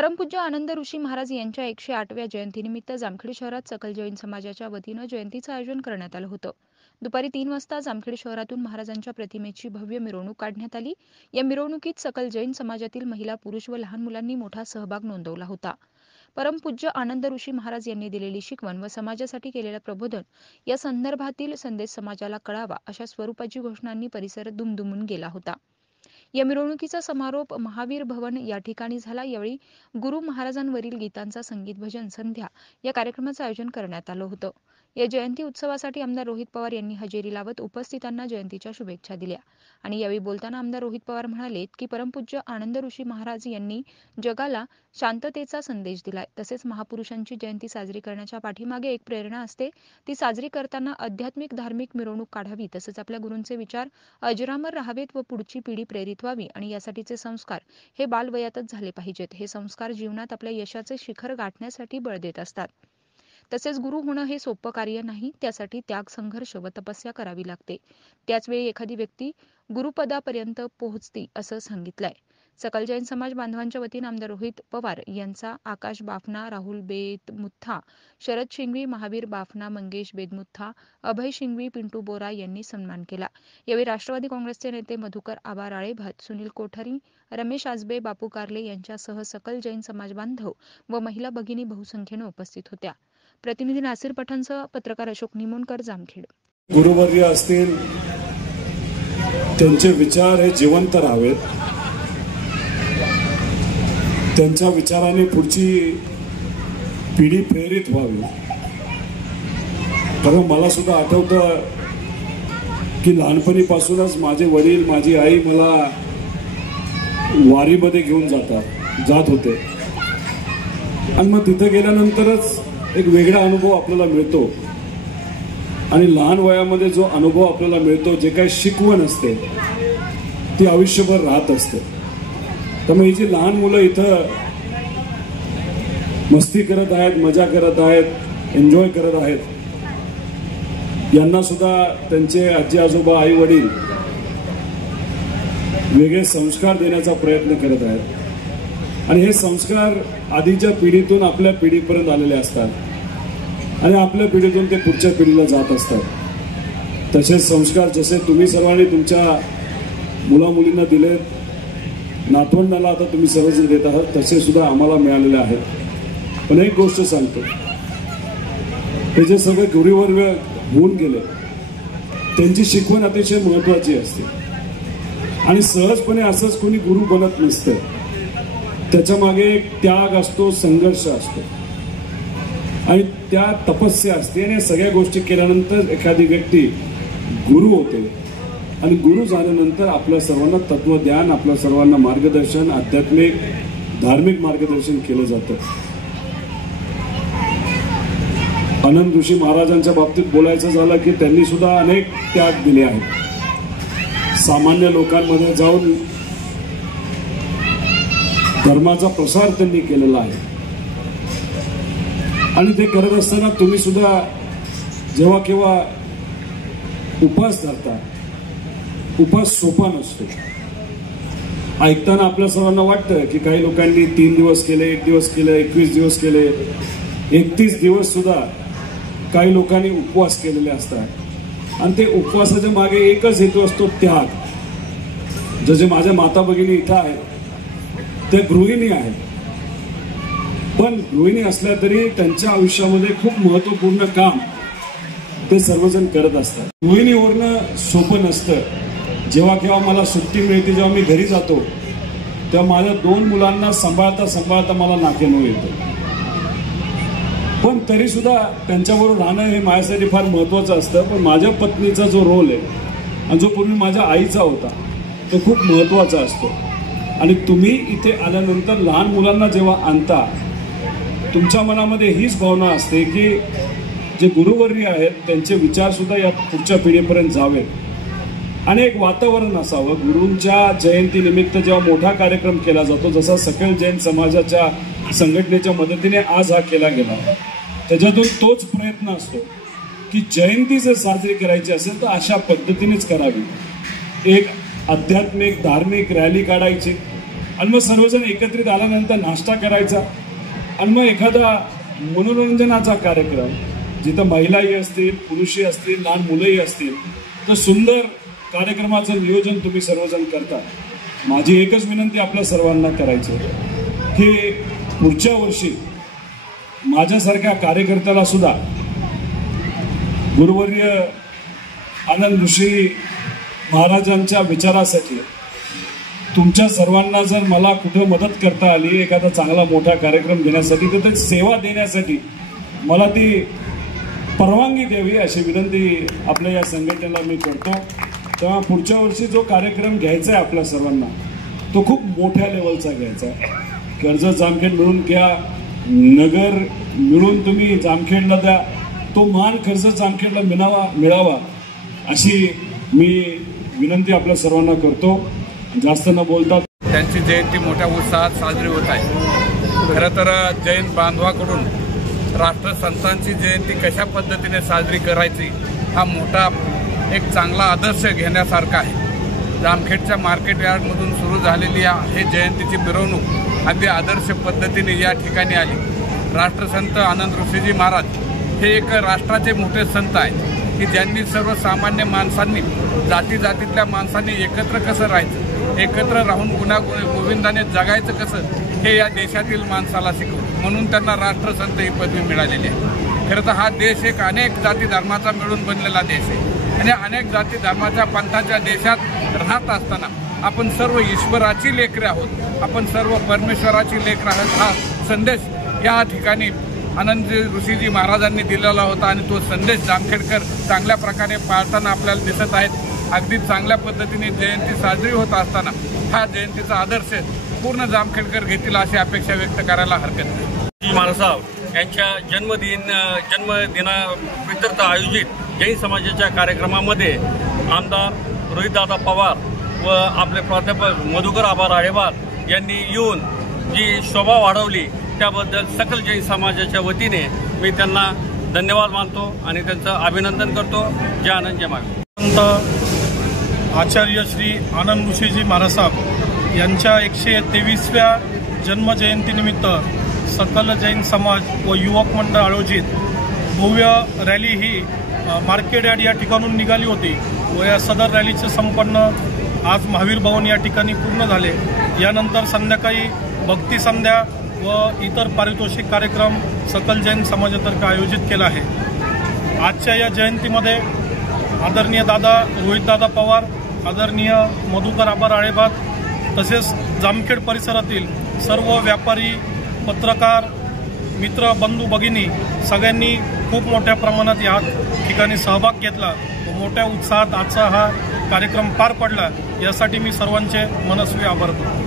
परमपूज्य आनंद ऋषी महाराज यांच्या 108व्या जयंतीनिमित्त जामखेड शहरात सकल जैन समाजाच्या वतीनं जयंतीचं आयोजन करण्यात आलं होतं. दुपारी 3 वाजता जामखेड शहरातून महाराजांच्या प्रतिमेची भव्य मिरवणूक काढण्यात आली. या मिरवणुकीत सकल जैन समाजातील महिला, पुरुष व लहान मुलांनी मोठा सहभाग नोंदवला होता. परमपूज्य आनंद ऋषी महाराज यांनी दिलेली शिकवण व समाजासाठी केलेलं प्रबोधन या संदर्भातील संदेश समाजाला कळावा अशा स्वरूपाची घोषणांनी परिसर दुमदुमून गेला होता. या मिरवणुकीचा समारोप महावीर भवन या ठिकाणी झाला. यावेळी गुरु महाराजांवरील गीतांचा संगीत भजन संध्या या कार्यक्रमाचं आयोजन करण्यात आलं होतं. या जयंती उत्सवासाठी आमदार रोहित पवार यांनी हजेरी लावत उपस्थितांना जयंतीच्या शुभेच्छा दिल्या आणि यावेळी बोलताना आमदार रोहित पवार म्हणाले की परमपूज्य आनंद ऋषी महाराज यांनी जगाला शांततेचा संदेश दिलाय. तसेच महापुरुषांची जयंती साजरी करण्याच्या पाठीमागे एक प्रेरणा असते. ती साजरी करताना आध्यात्मिक धार्मिक मिरवणूक काढावी, तसेच आपल्या गुरूंचे विचार अजरामर राहावेत व पुढची पिढी प्रेरित व्हावी आणि यासाठीचे संस्कार हे बालवयातच झाले पाहिजेत. हे संस्कार जीवनात आपल्या यशाचे शिखर गाठण्यासाठी बळ देत असतात. तसेच गुरु होणं हे सोपं कार्य नाही. त्यासाठी त्याग, संघर्ष व तपस्या करावी लागते. त्याचवेळी एखादी व्यक्ती गुरुपदापर्यंत पोहोचते असं सांगितलंय. सकल जैन समाज बांधवांच्या वतीनं आमदार रोहित पवार यांचा आकाश बाफना, राहुल बेदमुथा, शरद शिंगवी, महावीर बाफना, मंगेश बेदमुथा, अभय शिंगवी, पिंटू बोरा यांनी सन्मान केला. यावेळी राष्ट्रवादी काँग्रेसचे नेते मधुकर आबा राळेभात, सुनील कोठारी, रमेश आजबे, बापू कारले यांच्यासह सकल जैन समाज बांधव व महिला भगिनी बहुसंख्येने उपस्थित होत्या. प्रतिनिधी नासिर पठाणसह पत्रकार अशोक निमोणकर, जामखेड. गुरुवर्य असतील, त्यांचे विचार हे जिवंत राहावेत. त्यांच्या विचाराने पुढची पिढी प्रेरित व्हावी. कारण मला सुद्धा आठवतं की लहानपणीपासूनच माझे वडील, माझी आई मला वारीमध्ये घेऊन जात होते आणि मग तिथे गेल्यानंतरच एक वेगळा अनुभव आपल्याला मिळतो आणि लहान वयामध्ये जो अनुभव आपल्याला मिळतो, जे काही शिकवण असते ती आयुष्यभर राहत असते. त्यामुळे ही जी लहान मुलं इथं मस्ती करत आहेत, मजा करत आहेत, एन्जॉय करत आहेत, यांना सुद्धा त्यांचे आजी आजोबा, आई वडील वेगळे संस्कार देण्याचा प्रयत्न करत आहेत आणि हे संस्कार आधीच्या पिढीतून आपल्या पिढीपर्यंत आलेले असतात आणि आपल्या पिढीतून ते पुढच्या पिढीला जात असतात. तसेच संस्कार जसे तुम्ही सर्वांनी तुमच्या मुलामुलींना दिलेत, नातवंडाला आता तुम्ही सर्वजण देत आहात, तसे सुद्धा आम्हाला मिळालेले आहेत. पण एक गोष्ट सांगतो, हे जे सगळे गुरुवर्य होऊन गेले त्यांची शिकवण अतिशय महत्वाची असते आणि सहजपणे असंच कोणी गुरु बनत नसतं. त्याच्या मागे एक त्याग असतो, संघर्ष असतो आणि त्या तपस्या असते आणि सगळ्या गोष्टी केल्यानंतर एखादी व्यक्ती गुरु होते आणि गुरु झाल्यानंतर आपल्या सर्वांना तत्वज्ञान, आपल्या सर्वांना मार्गदर्शन, आध्यात्मिक धार्मिक मार्गदर्शन केलं जातं. आनंद ऋषी महाराजांच्या बाबतीत बोलायचं झालं की त्यांनी सुद्धा अनेक त्याग दिले आहेत. सामान्य लोकांमध्ये जाऊन धर्माचा प्रसार त्यांनी केलेला आहे आणि ते करत असताना तुम्ही सुद्धा जेव्हा केव्हा उपास धरता, उपास सोपा नसतो. ऐकताना आपल्या सर्वांना वाटतं की काही लोकांनी 3 दिवस केले, 1 दिवस केले, 21 दिवस केले, 31 दिवस सुद्धा काही लोकांनी उपवास केलेले असतात आणि ते उपवासाच्या मागे एकच हेतू असतो, त्याग. जसे माझ्या माता भगिनी इथं आहेत, त्या गृहिणी आहेत, पण गृहिणी असल्या तरी त्यांच्या आयुष्यामध्ये खूप महत्वपूर्ण काम ते सर्वजण करत असतात. गृहिणीवरनं सोपं नसतं. जेव्हा केव्हा मला सुट्टी मिळते, जेव्हा मी घरी जातो, तेव्हा माझ्या 2 मुलांना सांभाळता सांभाळता मला नाकेनऊ येतं. पण तरी सुद्धा त्यांच्याबरोबर राहणं हे माझ्यासाठी फार महत्वाचं असतं. पण माझ्या पत्नीचा जो रोल आहे आणि जो पूर्वी माझ्या आईचा होता तो खूप महत्वाचा असतो. आणि तुम्ही इथे आल्यानंतर लहान मुलांना जेव्हा आणता, तुमच्या मनामध्ये हीच भावना असते की जे गुरुवर्य आहेत त्यांचे विचार सुद्धा या पुढच्या पिढीपर्यंत जावेत आणि एक वातावरण असावं. गुरूंच्या जयंतीनिमित्त जेव्हा मोठा कार्यक्रम केला जातो, जसा सकल जैन समाजाच्या संघटनेच्या मदतीने आज हा केला गेला, त्याच्यातून तोच प्रयत्न असतो की जयंती जर साजरी करायची असेल तर अशा पद्धतीनेच करावी. एक आध्यात्मिक धार्मिक रॅली काढायची आणि मग सर्वजण एकत्रित आल्यानंतर नाश्ता करायचा आणि मग एखादा मनोरंजनाचा कार्यक्रम जिथं महिलाही असतील, पुरुषही असतील, लहान मुलंही असतील, तर सुंदर कार्यक्रमाचं नियोजन तुम्ही सर्वजण करता. माझी एकच विनंती आपल्या सर्वांना करायची की पुढच्या वर्षी माझ्यासारख्या कार्यकर्त्याला सुद्धा गुरुवर्य आनंद ऋषी महाराजांच्या विचारासाठी तुमच्या सर्वांना जर मला कुठं मदत करता आली, एखादा चांगला मोठा कार्यक्रम घेण्यासाठी, तर ते सेवा देण्यासाठी मला ती परवानगी द्यावी अशी विनंती आपल्या या संघटनेला मी करतो. तेव्हा पुढच्या वर्षी जो कार्यक्रम घ्यायचा आहे आपल्या सर्वांना तो खूप मोठ्या लेवलचा घ्यायचा आहे. कर्जत जामखेड मिळून घ्या, नगर मिळून तुम्ही जामखेडला द्या, तो मान कर्जत जामखेडला मिळावा अशी मी विनंती आपल्या सर्वांना करतो. जास्त न बोलता त्यांची जयंती मोठ्या उत्साहात साजरी होत आहे. खरं तर जैन बांधवाकडून राष्ट्रसंतांची जयंती कशा पद्धतीने साजरी करायची हा मोठा एक चांगला आदर्श घेण्यासारखा आहे. जामखेडच्या मार्केट यार्डमधून सुरू झालेली हे जयंतीची मिरवणूक अगदी आदर्श पद्धतीने या ठिकाणी आली. राष्ट्रसंत आनंद ऋषीजी महाराज हे एक राष्ट्राचे मोठे संत आहेत की ज्यांनी सर्वसामान्य माणसांनी, जाती जातीतल्या माणसांनी एकत्र कसं राहायचं, एकत्र राहून गोविंदाने जगायचं कसं हे या देशातील माणसाला शिकवलं. म्हणून त्यांना राष्ट्रसंत ही पदवी मिळालेली आहे. खरं तर हा देश एक अनेक जाती धर्माचा मिळून बनलेला देश आहे आणि अनेक जाती धर्माच्या पंथाच्या देशात राहत असताना आपण सर्व ईश्वराची लेकरे आहोत, आपण सर्व परमेश्वराची लेकरं आहोत. हा संदेश या ठिकाणी आनंद ऋषीजी महाराजांनी दिलेला होता आणि तो संदेश जामखेडकर चांगल्या प्रकारे पाळताना आपल्याला दिसत आहेत. अगदी चांगल्या पद्धतीने जयंती साजरी होत असताना हा जयंतीचा आदर्श पूर्ण जामखेडकर घेतील अशी अपेक्षा व्यक्त करायला हरकत नाही. महाराज यांच्या जन्मदिनाप्रित्यर्थ आयोजित जैन समाजाच्या कार्यक्रमामध्ये आमदार रोहितदादा पवार व आपले प्राध्यापक मधुकर आबा राळेवार यांनी येऊन जी शोभा वाढवली त्याबद्दल सकल जैन समाजाच्या वतीने मी त्यांना धन्यवाद मानतो आणि त्यांचं अभिनंदन करतो. जय आनंद जय महाराज. आचार्य श्री आनंद ऋषीजी महाराज साहेब यांच्या 123व्या जन्मजयंतीनिमित्त सकल जैन समाज व युवक मंडळ आयोजित भव्य रॅली ही मार्केट यार्ड या ठिकाणून निघाली होती व या सदर रॅलीचे संपन्न आज महावीर भवन या ठिकाणी पूर्ण झाले. यानंतर संध्याकाळी भक्ती संध्या व इतर पारितोषिक कार्यक्रम सकल जैन समाजातर्फे आयोजित केला आहे. आजच्या या जयंतीमध्ये आदरणीय दादा रोहितदादा पवार, आदरणीय मधुकर आबा राळेवार तसेच जामखेड परिसरातील सर्व व्यापारी, पत्रकार, मित्र, बंधू, भगिनी सगळ्यांनी खूप मोठ्या प्रमाणात या ठिकाणी सहभाग घेतला व मोठ्या उत्साहात आजचा हा कार्यक्रम पार पडला. यासाठी मी सर्वांचे मनस्वी आभार करतो.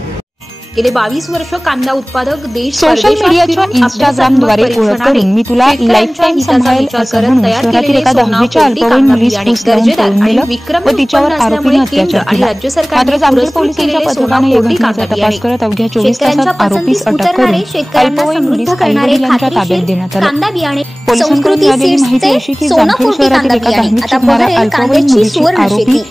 गेले 22 वर्ष कांदा उत्पादक देश सोशल मीडियाच्या इंस्टाग्रामद्वारे ओळख करून मी तुला लाईफ टाइम सांभाळेल असं म्हणून शहरातील एका 10वीच्या अल्पवयीन मुलीस फूस लावून पळून नेलं व तिच्यावर आरोपीने अत्याचार केला. मात्र जामखेड पोलिसांच्या पथकाने या घटनेचा तपास करत अवघ्या 24 तासात आरोपीस अटक करून अल्पवयीन मुलीस आई-वडिलांच्या ताब्यात देण्यात आलं. पोलिसांकडून मिळालेली माहिती अशी की जामखेड शहरातील एका 10वीच्या सुमारे अल्पवयीन मुलीची आरोपी